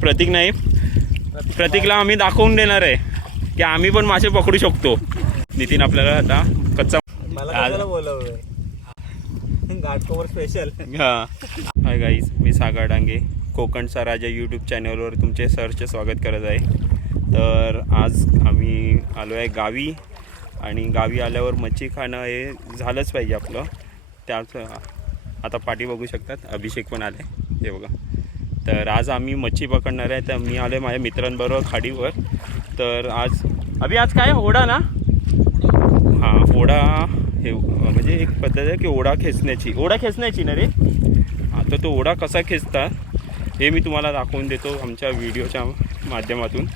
प्रतीक नाही. प्रतीकला आम्ही दाखवून देणार आहे. की आम्ही पण मासे पकडू शकतो. नितीन आपल्याला आता कच्चा घाटकोवर स्पेशल हा. गाईज मी सागर डांगे. कोकणचा राजा यूट्यूब चॅनलवर तुमचे सरचे स्वागत करत आहे. तर आज आम्ही आलो आहे गावी. आणि गावी आल्यावर मच्छी खाणं हे झालंच पाहिजे आपलं. त्याच आता पाठी बघू शकतात. अभिषेक पण आले हे बघा. तर आज आम्ही मच्छी पकडणार आहे. तर मी आलो माझ्या मित्रांबरोबर खाडीवर. तर आज अभि आज काय? ओढा ना? हां ओढा हे म्हणजे एक पद्धत आहे की ओढा खेचण्याची. ओढा खेचण्याची ना रे? आता तो ओढा कसा खेचतात हे मी तुम्हाला दाखवून देतो आमच्या व्हिडिओच्या माध्यमातून.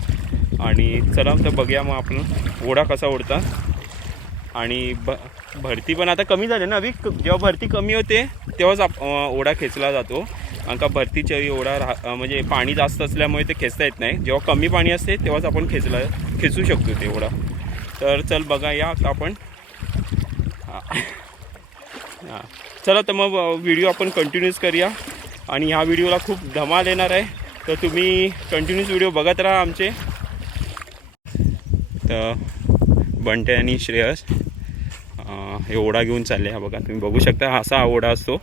आणि चला तर बघूया मग आपण ओढा कसा ओढता आणि ब भरती पण आता कमी झाली ना अभि? जेव्हा भरती कमी होते तेव्हाच आप ओढा खेचला जातो. कारण का भरतीच्या एवढा राह म्हणजे पाणी जास्त असल्यामुळे ते खेचता येत नाही. जेव्हा कमी पाणी असते तेव्हाच आपण खेचला खेचू शकतो तेवढा तर चल बघा या आता आपण. हां. चला तर मग व्हिडिओ आपण कंटिन्यूस करूया. आणि ह्या व्हिडिओला खूप धमाल येणार आहे. तर तुम्ही कंटिन्यूस व्हिडिओ बघत राहा आमचे. तर बंटे आणि श्रेयस हे ओढा घेऊन चालले. हा बघा तुम्ही बघू शकता हा असा हा ओढा असतो.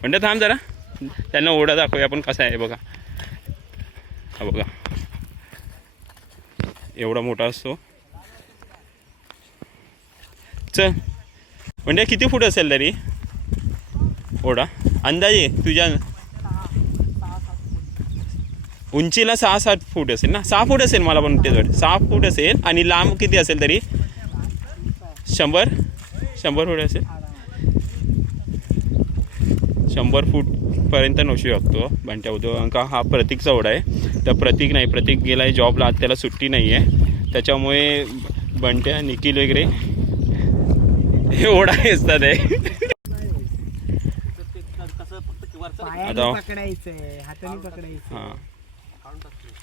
म्हणजे थांब जरा. त्यांना ओढा दाखवूया आपण कसा आहे बघा. हा बघा. एवढा मोठा असतो. चल. म्हणजे किती फूट असेल तरी? ओढा अंदाजे तुझ्या उंचीला सहा सात फूट असेल ना? सहा फूट असेल मला पण त्याच्यावर सहा फूट असेल आणि लांब किती असेल तरी? शंभर. शंभर फूट असेल. शंभर फूटपर्यंत नसू शकतो बंट्या होतो कारण का हा प्रतीकचा ओढा आहे. तर प्रतीक नाही प्रतीक गेला आहे जॉबला आज त्याला सुट्टी नाही आहे त्याच्यामुळे बंट्या निखिल वगैरे हे ओढा असतात आहे हां.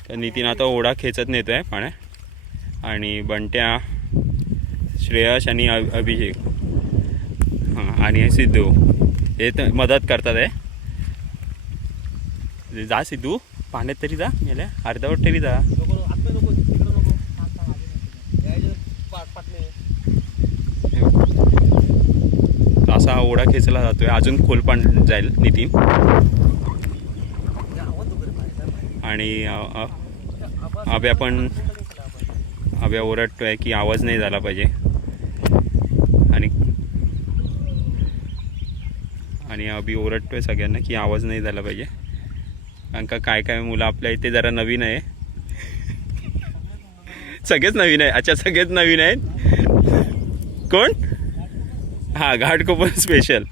तर नितीन आता ओढा खेचत नेतो आहे पाण्यात आणि बंट्या श्रेयस आणि अभिषेक. हां आणि सिद्धू. हे तर मदत करतात आहे जा सिद्धू पाण्यात तरी जा गेल्या अर्धवट तरी जा. असा ओढा खेचला जातोय. अजून खोल पण जाईल नितीन. आणि अभ्या पण अभ्या ओरडतोय की आवाज नाही झाला पाहिजे आणि आणि अभि ओरडतोय सगळ्यांना की आवाज नाही झाला पाहिजे. कारण का काय काय मुलं आपल्या इथे जरा नवीन आहे. सगळेच नवीन आहे. अच्छा सगळेच नवीन आहेत. कोण? हा घाटकोपर स्पेशल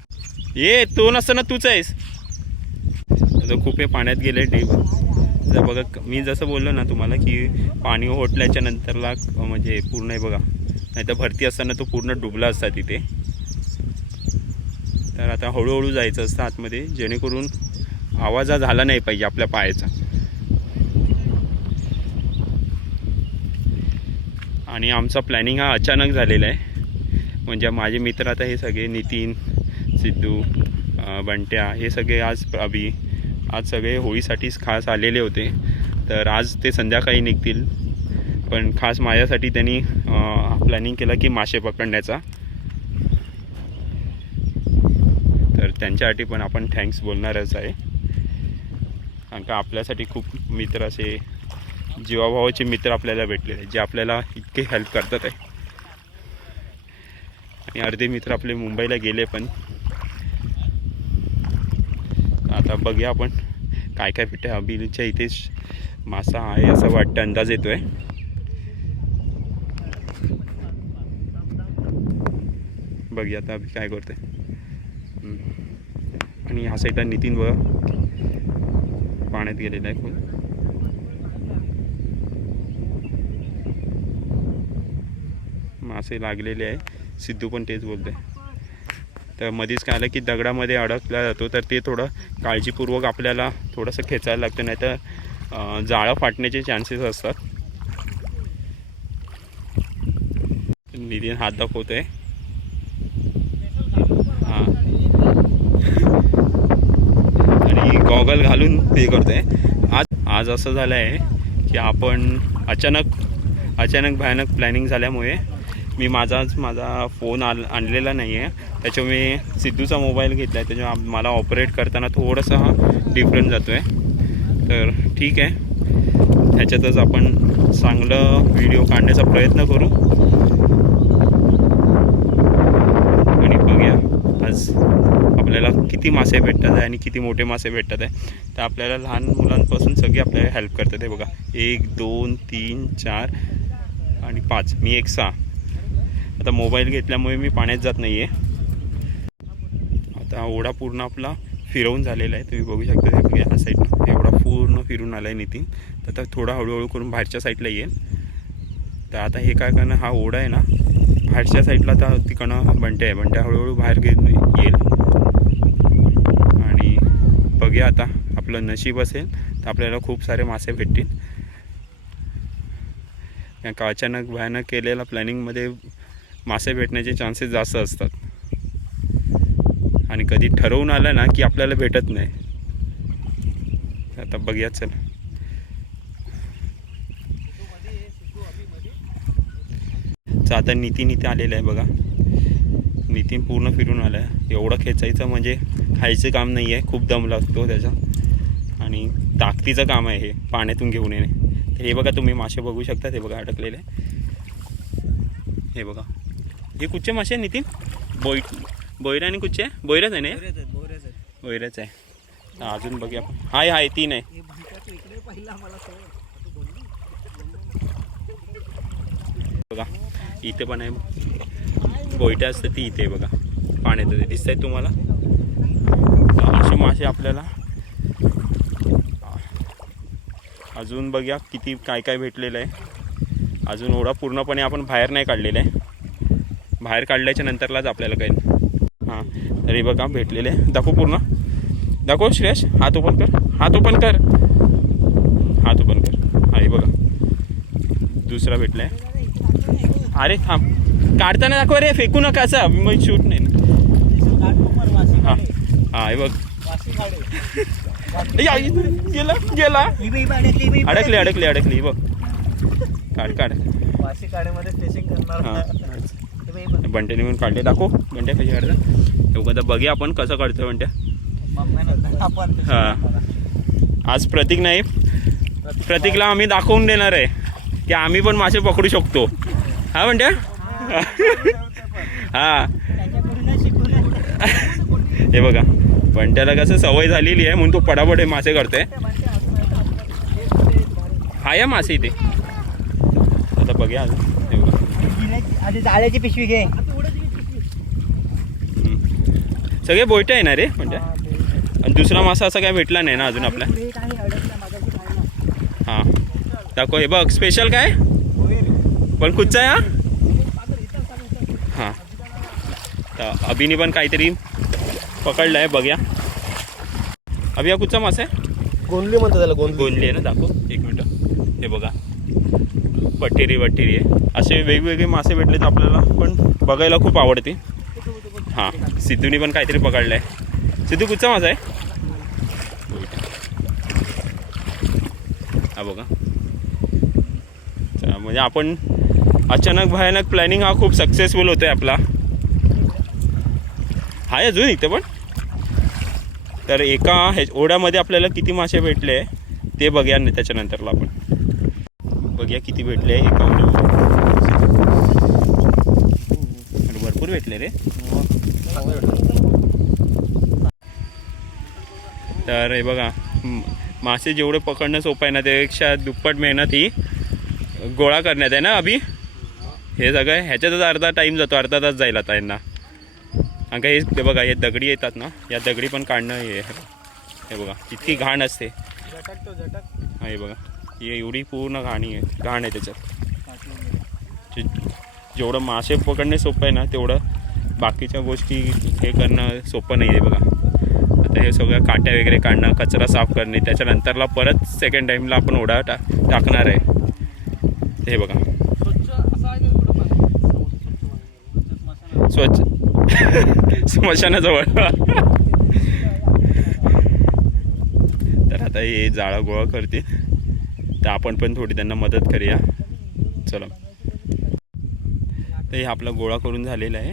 ये तो नसताना तूच आहेस. आता खूप हे पाण्यात गेले डीप जर बघा मी जसं बोललो ना तुम्हाला की पाणी ओटल्याच्या नंतरला म्हणजे पूर्ण आहे बघा. नाही तर भरती असताना तो पूर्ण डुबला असता तिथे. तर आता हळूहळू जायचं असतं आतमध्ये जेणेकरून आवाज हा झाला नाही पाहिजे आपल्या पायाचा. आणि आमचा प्लॅनिंग हा अचानक झालेला आहे. म्हणजे माझे मित्र आता हे सगळे नितीन सिद्धू बंट्या हे सगळे आज अभि आज सगळे होळीसाठीच खास आलेले होते. तर आज ते संध्याकाळी निघतील. पण खास माझ्यासाठी त्यांनी प्लॅनिंग केलं की मासे पकडण्याचा तर त्यांच्यासाठी पण आपण थँक्स बोलणारच आहे. कारण का आपल्यासाठी खूप मित्र असे जीवाभावाचे मित्र आपल्याला भेटलेले आहेत, जे आपल्याला इतके हेल्प करतात आहे. आणि अर्धे मित्र आपले मुंबईला गेले पण. आता बघूया आपण काय काय भेटते अबिलच्या इथेच मासा आहे असं वाटतं अंदाज येतो आहे बघूया आता अभि काय करते आणि ह्या साईडला नितीन व पाण्यात गेलेला आहे खूप मासे लागलेले आहे. सिद्धू पण तेच बोलतोय. तर मध्येच काय आलं की दगडामध्ये अडकला जातो तर ते थोडं काळजीपूर्वक आपल्याला थोडंसं खेचायला लागतं नाही तर जाळं फाटण्याचे चान्सेस असतात. नितीन हात दाखवतोय. आहे हे करतो आहे आज आज असं झालं आहे की आपण अचानक अचानक भयानक प्लॅनिंग झाल्यामुळे मी माझाच माझा फोन आल आणलेला नाही आहे त्याच्यामुळे मी सिद्धूचा मोबाईल घेतला आहे त्याच्यामुळे मला ऑपरेट करताना थोडासा डिफरंट जातो आहे तर ठीक आहे. ह्याच्यातच आपण चांगलं व्हिडिओ काढण्याचा प्रयत्न करू आणि बघूया आज आपल्याला किती मासे भेटतात आहे आणि किती मोठे मासे भेटतात आहे. तर आपल्याला लहान मुलांपासून सगळे आपल्याला हेल्प करतात आहे बघा. एक दोन तीन चार आणि पाच. मी एक सहा. आता मोबाईल घेतल्यामुळे मी पाण्यात जात नाही आहे आता ओढा पूर्ण आपला फिरवून झालेला आहे. तुम्ही बघू शकता हे बघा ह्या साईडनं एवढा पूर्ण फिरून आला आहे नितीन. तर आता थोडा हळूहळू करून बाहेरच्या साईडला येईल तर आता हे काय करणं हा ओढा आहे ना बाहेरच्या साईडला तर तिकडनं बंटे आहे. बंट्या हळूहळू बाहेर घेऊन येईल. बघूया आता. आपलं नशीब असेल तर आपल्याला खूप सारे मासे भेटतील. कारण का अचानक भयानक केलेल्या प्लॅनिंगमध्ये मासे भेटण्याचे चान्सेस जास्त असतात. आणि कधी ठरवून आलं ना की आपल्याला भेटत नाही. आता बघूया चल. आता नितीन इथे आलेलं आहे बघा. नितीन पूर्ण फिरून आला आहे एवढं खेचायचं म्हणजे खायचं काम नाही आहे. खूप दम लागतो त्याचा. आणि ताकदीचं काम आहे हे पाण्यातून घेऊन येणे. तर हे बघा तुम्ही मासे बघू शकता हे बघा अडकलेले. हे बघा. हे कुठचे मासे आहे नितीन? बोई बोयरा आणि कुठचे? बोयराच आहे ना. बोयराच आहे. अजून बघूया आपण. हाय हाय तीन आहे. हे. बघा इथे पण आहे. बोयटा असतं ती इथे आहे बघा. पाण्यात दिसत आहे तुम्हाला? तर असे मासे आपल्याला. अजून बघूया किती काय काय भेटलेलं आहे. अजून ओढा पूर्णपणे आपण बाहेर नाही काढलेला आहे. बाहेर काढल्याच्या नंतरलाच आपल्याला काही हां तरी बघा भेटलेले आहे. दाखव पूर्ण. दाखव श्रेयश हात ओपन कर. हात ओपन कर. हात ओपन कर. हा बघा. दुसरा भेटला आहे अरे थांब. काढताना दाखव रे फेकू नका असं. मग शूट नाही. ना गाठ कोपर, वाशी हा गाडे. हा हे बघ. गेला गेला. अडकली, अडकली अडकली बघ. काढ काढ. वाशी फिशिंग करणार बघ. बंट्याने म्हणून काढले दाखव. बंट्या कशी काढतात. आता बघूया आपण कसं काढतो बंट्या. हा. आज प्रतीक नाही. प्रतीकला आम्ही दाखवून देणार आहे की आम्ही पण मासे पकडू शकतो. हा बंट्या? हा हे बघा. बंट्याला कसं सवय झालेली आहे म्हणून तो पडापड मासे करतोय. हा या मासे इथे. आता बघूया अजून. जाळ्याची पिशवी घे. सगळे बोयटे आहे ना रे म्हणजे? आणि दुसरा मासा असा काय भेटला नाही ना अजून आपला. हां. दाखव हे बघ स्पेशल काय? पण कुठचा आहे हा? हां. तर अभिनी पण काहीतरी पकडलं आहे बघूया. अभि हा कुठचा मासा आहे? गोंधली म्हणतात त्याला गोंधली गोंदली आहे ना दाखव. एक मिनटं. हे बघा. पट्टेरी वट्टेरी आहे. असे वेगवेगळे मासे भेटले तर आपल्याला पण बघायला खूप आवडते. हां सिद्धूनी पण काहीतरी पकडलं आहे सिद्धू कुठचा मासा आहे? हा बघा. चला, म्हणजे आपण अचानक भयानक प्लॅनिंग हा खूप सक्सेसफुल होतोय आपला. आहे अजून इथे पण? तर एका हे ओढ्यामध्ये आपल्याला किती मासे भेटले ते बघूया ना त्याच्यानंतरला आपण. बघूया किती भेटले एका ओढ्यामध्ये. भरपूर भेटले रे. तर हे बघा मासे जेवढे पकडणं सोपं आहे ना त्यापेक्षा दुप्पट मेहनत ही गोळा करण्यात आहे ना अभि? हे सगळं ह्याच्यातच अर्धा टाईम जातो अर्धा तास जाईल आता यांना. कारण का हे बघा हे दगडी येतात ना या दगडी पण काढणं हे हे बघा इतकी घाण असते. हा हे बघा ही एवढी पूर्ण घाणी आहे घाण आहे त्याच्यात. जेवढं मासे पकडणे सोपं आहे ना तेवढं बाकीच्या गोष्टी हे करणं सोपं नाही आहे बघा. आता हे सगळं काट्या वगैरे काढणं कचरा साफ करणे त्याच्यानंतरला परत सेकंड टाईमला आपण ओढा टा टाकणार आहे. हे बघा. स्वच्छ. स्मशानाजवळ. तर आता हे जाळा गोळा करते तर आपण पण थोडी त्यांना मदत करूया. चला. तर हे आपला गोळा करून झालेला आहे.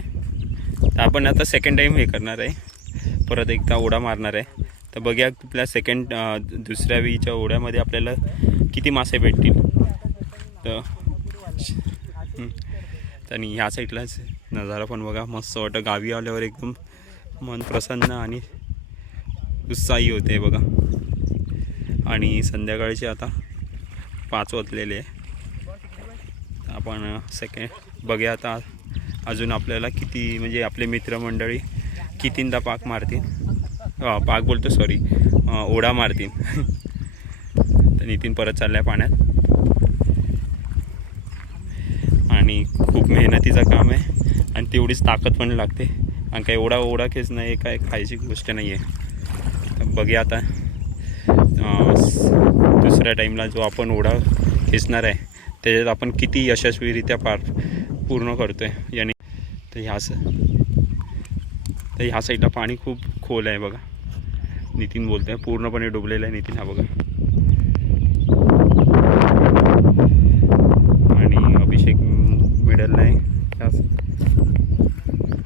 तर आपण आता सेकंड टाईम हे करणार आहे. परत एकदा ओढा मारणार आहे. तर बघूया आपल्या सेकंड दुसऱ्या वेळीच्या ओढ्यामध्ये आपल्याला किती मासे भेटतील. तर आणि ह्या साईडलाच नजारा पण बघा मस्त वाटतं. गावी आल्यावर एकदम मन प्रसन्न आणि उत्साही होते बघा. आणि संध्याकाळचे आता पाच वाजलेले आहे. आपण सेकंड बघूया आता अजून आपल्याला किती म्हणजे आपले मित्रमंडळी कितींदा पाक मारतील? पाक बोलतो सॉरी ओढा मारतील. तर नितीन परत चालल्या पाण्यात. आणि खूप मेहनतीचं काम आहे. आणि तेवढीच ताकद पण लागते. आणि काय एवढा ओढा खेच नाही काय खायची गोष्ट नाही आहे तर बघूया आता दुसऱ्या टाईमला जो आपण ओढा खेचणार आहे त्याच्यात आपण किती यशस्वीरित्या पार पूर्ण करतो आहे याने तर ह्या तर ह्या साईडला पाणी खूप खोल आहे बघा. नितीन बोलतो आहे पूर्णपणे डुबलेलं आहे नितीन हा बघा आणि अभिषेक मिडलला आहे त्यास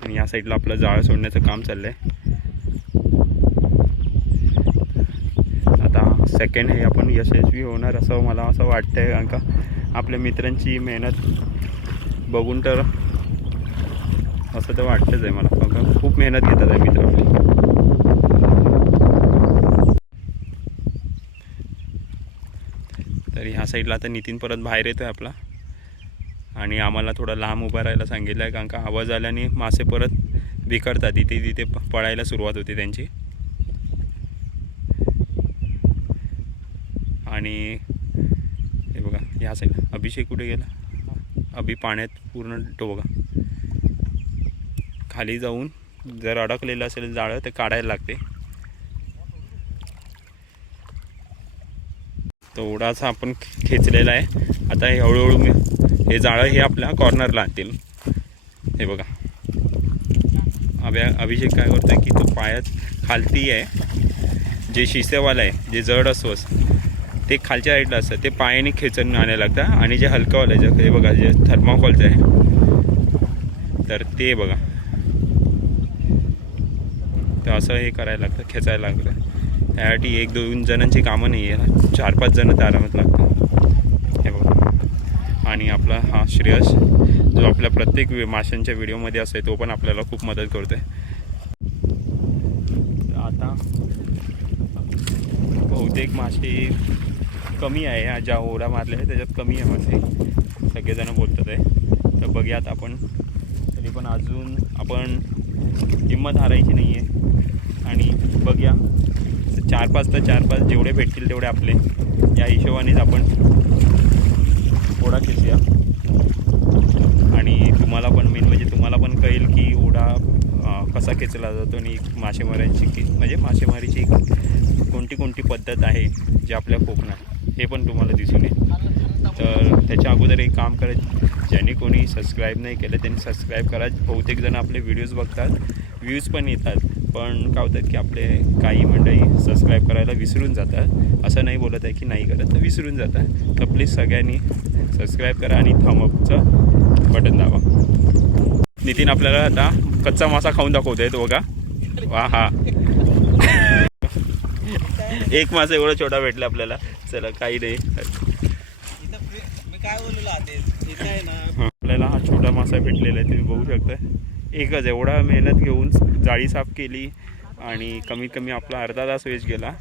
आणि या साईडला आपलं जाळं सोडण्याचं काम चाललं आहे आता सेकंड हे आपण यशस्वी होणार असं मला असं वाटतं आहे कारण का आपल्या मित्रांची मेहनत बघून तर असं तर वाटतंच आहे मला. कारण खूप मेहनत घेतात आहे मित्र. आपले तर ह्या साईडला आता नितीन परत बाहेर येतो आहे आपला. आणि आम्हाला थोडं लांब उभं राहायला सांगितलं आहे कारण का आवाज आल्याने मासे परत बिखरतात. इथे तिथे प- पळायला सुरुवात होते त्यांची. आणि हे बघा ह्या साईड अभिषेक कुठे गेला? अभि पाण्यात पूर्ण तो बघा. खाली जाऊन जर अडकलेलं असेल जाळं ते काढायला लागते. तेवढाचा आपण खेचलेला आहे. आता हे हळूहळू मी हे जाळं हे आपल्या कॉर्नरला आणतील. हे बघा. अभ्या अभिषेक काय करतोय की तो पायात खालती आहे. जे शिसेवाला आहे जे जड असतो ते खालच्या साईडला असतं. ते पायाने खेचून आणायला लागतं आणि जे हलकंवालं आहे जे हे बघा जे थर्माकॉलचं आहे. तर ते बघा. तर असं हे करायला लागतं खेचायला लागतं. त्यासाठी एक दोन जणांची कामं नाही आहे चार पाच जणं तर आरामात लागतात. आणि आपला हा श्रेयस जो आपल्या प्रत्येक माशांच्या व्हिडिओमध्ये असतो तो पण आपल्याला खूप मदत करतो आहे आता बहुतेक मासे कमी आहे ज्या ओढा मारल्या आहे त्याच्यात कमी आहे मासे. सगळेजण बोलतात आहे. तर बघूया आता आपण. तरी पण अजून आपण हिंमत हारायची नाही आहे आणि बघूया. चार पाच तर चार पाच जेवढे भेटतील तेवढे आपले. या हिशोबानेच आपण ओढा खेचूया आणि तुम्हाला पण मेन म्हणजे तुम्हाला पण कळेल की ओढा कसा खेचला जातो आणि मासेमाऱ्यांची की म्हणजे मासेमारीची कोणती कोणती पद्धत आहे जी आपल्या कोकणात हे पण तुम्हाला दिसून येईल. तर त्याच्या अगोदर एक काम करत ज्यांनी कोणी सबस्क्राईब नाही केलं त्यांनी सबस्क्राईब करा. बहुतेक जण आपले व्हिडिओज बघतात. व्ह्यूज पण येतात. पण काय होतात की आपले काही मंडळी सबस्क्राईब करायला विसरून जातात. असं नाही बोलत आहे की नाही करत तर विसरून जातात. तर प्लीज सगळ्यांनी सबस्क्राईब करा आणि थमअपचं बटन दाबा. नितीन आपल्याला आता कच्चा मासा खाऊन दाखवतोय तो बघा वा हा. एक मासा एवढा छोटा भेटला आपल्याला. चला काही नाही. आपल्याला हा छोटा मासा भेटलेला आहे तुम्ही बघू शकता. एकच एवढा मेहनत घेऊन जाळी साफ केली आणि कमीत कमी आपला अर्धा तास वेस्ट गेला.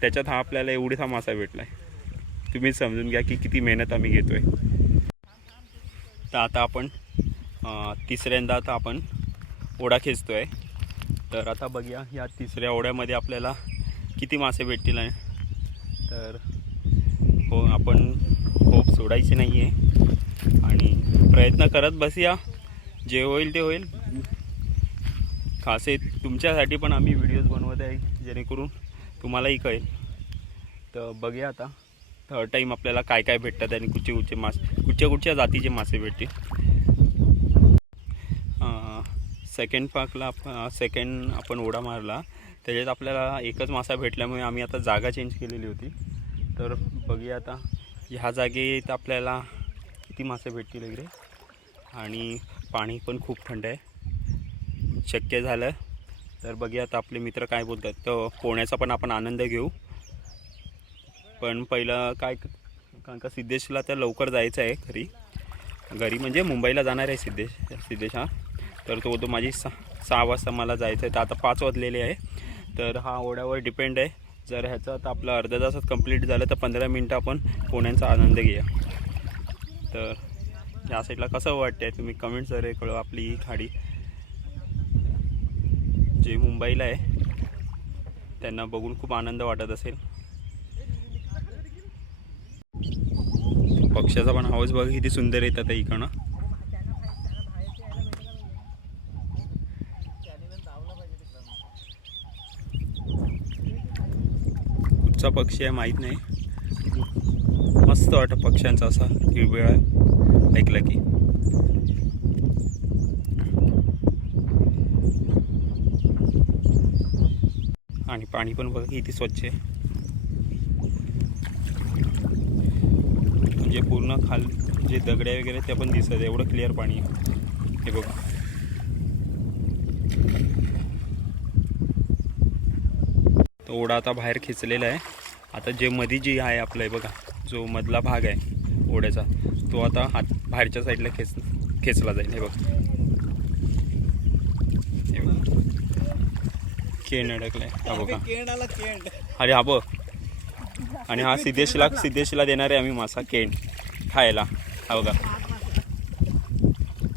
त्याच्यात हा आपल्याला एवढीसा मासा भेटला आहे तुम्ही समजून घ्या की किती मेहनत आम्ही घेतो आहे तर आता आपण तिसऱ्यांदा आता आपण ओढा खेचतो आहे तर आता बघूया या तिसऱ्या ओढ्यामध्ये आपल्याला किती मासे भेटतील आहे तर हो आपण होप सोडायची नाही आहे आणि प्रयत्न करत बसूया. जे होईल ते होईल. खास तुमच्यासाठी पण आम्ही व्हिडिओज बनवत आहे जेणेकरून तुम्हालाही कळेल. तर बघूया आता. थर्ड टाईम आपल्याला काय काय भेटतात आणि कुठचे कुठचे मासे कुठच्या कुठच्या जातीचे मासे भेटतील. सेकंड पाकला आपण सेकंड आपण ओढा मारला. त्याच्यात आपल्याला एकच मासा भेटल्यामुळे आम्ही आता जागा चेंज केलेली होती. तर बघूया आता. ह्या जागेत आपल्याला किती मासे भेटतील वगैरे आणि पाणी पण खूप थंड आहे. शक्य झालं. तर बघूया आता आपले मित्र काय बोलतात. तर पोहण्याचा पण आपण आनंद घेऊ. पण पहिलं काय कारण का सिद्धेशला तर लवकर जायचं आहे घरी. घरी म्हणजे मुंबईला जाणार आहे सिद्धेश सिद्धेश हा. तर तो तो माझी सा सहा वाजता मला जायचं आहे. तर आता पाच वाजलेले आहे. तर हा ओढ्यावर डिपेंड आहे. जर ह्याचं आता आपलं अर्ध्या तासात कंप्लीट झालं तर पंधरा मिनटं आपण पोहण्याचा आनंद घेऊया. तर या साईडला कसं वाटतंय तुम्ही कमेंट जर कळव आपली ही खाडी. जे मुंबईला आहे त्यांना बघून खूप आनंद वाटत असेल. पक्ष्याचा पण आवाज बघ किती सुंदर येतात इकडनं. कुठचा पक्षी आहे माहीत नाही. मस्त वाटतं पक्ष्यांचा असा किळबिळा ऐकलं की. आणि पाणी पण बघा किती स्वच्छ आहे. म्हणजे पूर्ण खाल जे दगडे वगैरे ते पण दिसत आहे. एवढं क्लिअर पाणी आहे. हे बघा. तो ओढा आता बाहेर खेचलेला आहे. आता जे मधी जी आहे आपलं आहे बघा. जो मधला भाग आहे ओढ्याचा तो आता हात बाहेरच्या साईडला खेच खेचला जाईल. हे बघा. बघा. केण अडकलाय. हा बघा अरे हा बघ. आणि हा सिद्धेशला सिद्धेशला देणार आहे आम्ही मासा केंड खायला. हा बघा.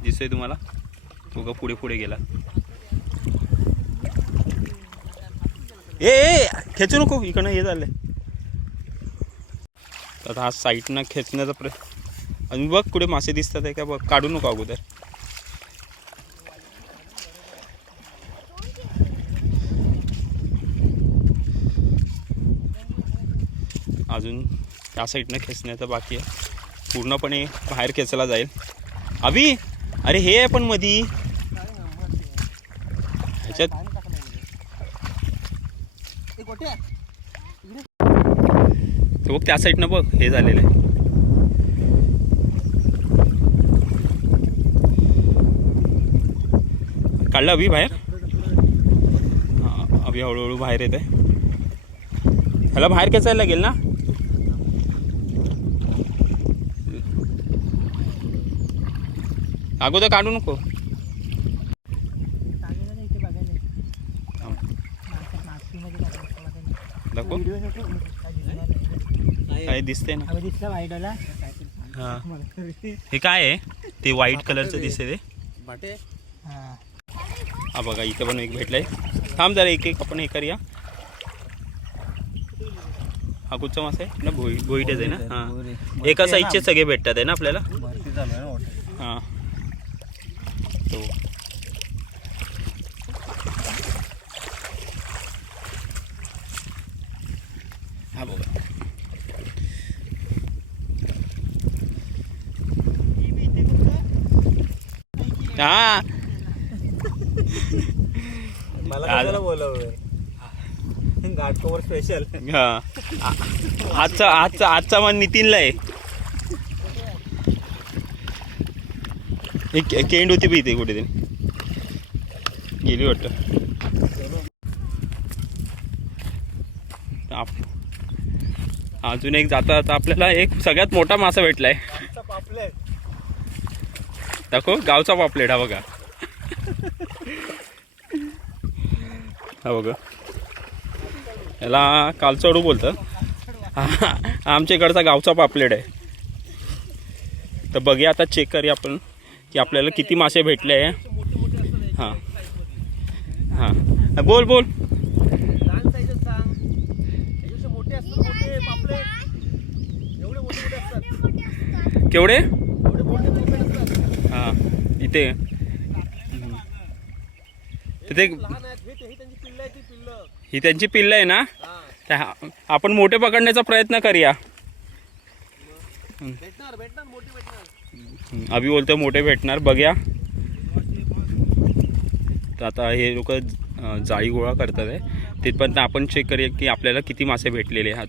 दिसतोय तुम्हाला? तो का पुढे पुढे गेला. ए ए खेचू नको. इकडनं हे झालंय. तर हा साईडनं खेचण्याचा प्र आणि बघ कुठे मासे दिसतात आहे का बघ. काढू नको अगोदर. अजून त्या साईडनं खेचण्याचं बाकी आहे. पूर्णपणे बाहेर खेचला जाईल. अभि अरे हे आहे पण मधी. ह्याच्यात ते तो बघ त्या साईडनं बघ हे झालेलं आहे. काढलं अभि बाहेर? हा, अभि हळूहळू बाहेर येत आहे ह्याला बाहेर खेचायला लागेल ना? अगोदर काढू नको चांगलं नाही इथे बघायला. थांब. नाशिक- नाशिकमध्ये काय करतो माहिती नाही. दाखव व्हिडिओ नको. काय दिसणार नाही. काय दिसते ना. दिसलं? हा. हे काय आहे? ते व्हाईट कलरचं दिसते ते. बाटे. हा. बघा इथं पण एक भेटलंय. थांब जरा एक एक आपण हे करूया. हा कुठचा मासा. आहे ना भोई भोईटेच आहे ना? हां. एका साईजचे सगळे भेटतात आहे ना आपल्याला? हां. तो हा बघा हा. मला कशाला बोलवलं घाटकोवर स्पेशल हा. आजचा आजचा आजचा मन नितीनला आहे. एक केंड होती इथे कुठे गेली वाटतं. आप- अजून एक जाता जाता आपल्याला एक सगळ्यात मोठा मासा भेटलाय. दाखव गावचा पापलेट हा बघा. हा बघा. याला कालचडू बोलतं. हा आमच्या इकडचा गावचा पापलेट आहे. तर बघूया आता चेक करूया आपण की आपल्याला किती मासे भेटले आहे. हां. हां. बोल बोल. लहान साईजच सांग त्याच्यापेक्षा मोठे असतात मोठे पापलेट एवढे मोठे मोठे असतात केवढे एवढे मोठे पापलेट असतात हां इथे. तिथे ही त्यांची पिल्ल आहे ही त्यांची पिल्लं आहे ना? हा आपण मोठे पकडण्याचा प्रयत्न करूया. भेटणार भेटणार अभि बोलतो मोठे भेटणार बघूया. तर आता हे लोक जाळी गोळा करतात आहे. तिथपर्यंत आपण चेक करूया की आपल्याला किती मासे भेटलेले आहेत.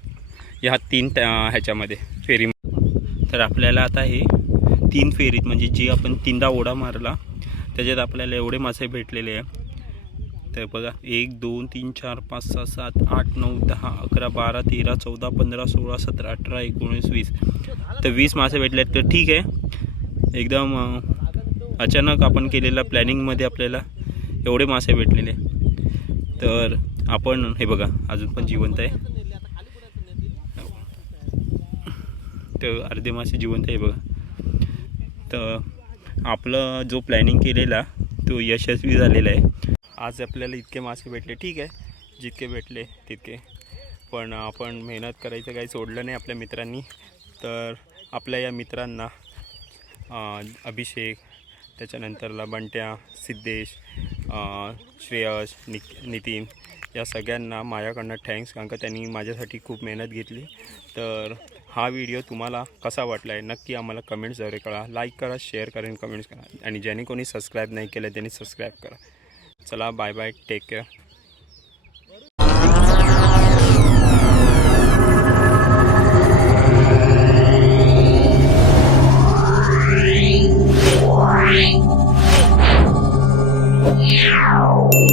ह्या तीन त्या- ह्याच्यामध्ये फेरी तर आपल्याला आता हे तीन फेरीत म्हणजे जी आपण तीनदा ओढा मारला त्याच्यात आपल्याला एवढे मासे भेटलेले आहे. तर बघा एक दोन तीन चार पाच सहा सात आठ नऊ दहा अकरा बारा तेरा चौदा पंधरा सोळा सतरा अठरा एकोणीस वीस. तर वीस मासे भेटले तर ठीक आहे. एकदम अचानक आपण केलेल्या प्लॅनिंगमध्ये आपल्याला एवढे मासे भेटलेले. तर आपण हे बघा अजून पण जिवंत आहे. तर अर्धे मासे जिवंत आहे बघा. तर आपलं जो प्लॅनिंग केलेला तो यशस्वी झालेला आहे. आज आपल्याला इतके मासे भेटले ठीक आहे. जितके भेटले तितके. पण आपण मेहनत करायचं काही सोडलं नाही आपल्या मित्रांनी. तर आपल्या या मित्रांना अभिषेक त्याच्यानंतरला बंट्या सिद्धेश श्रेयश श्रेयस नि नितीन या सगळ्यांना माझ्याकडनं थँक्स कारण का त्यांनी माझ्यासाठी खूप मेहनत घेतली. तर हा व्हिडिओ तुम्हाला कसा वाटला आहे नक्की आम्हाला कमेंट्सद्वारे कळा लाईक करा शेअर करा आणि कमेंट्स करा. आणि ज्याने कोणी सबस्क्राईब नाही केलं त्यांनी सबस्क्राईब करा. चला bye bye take care Meow.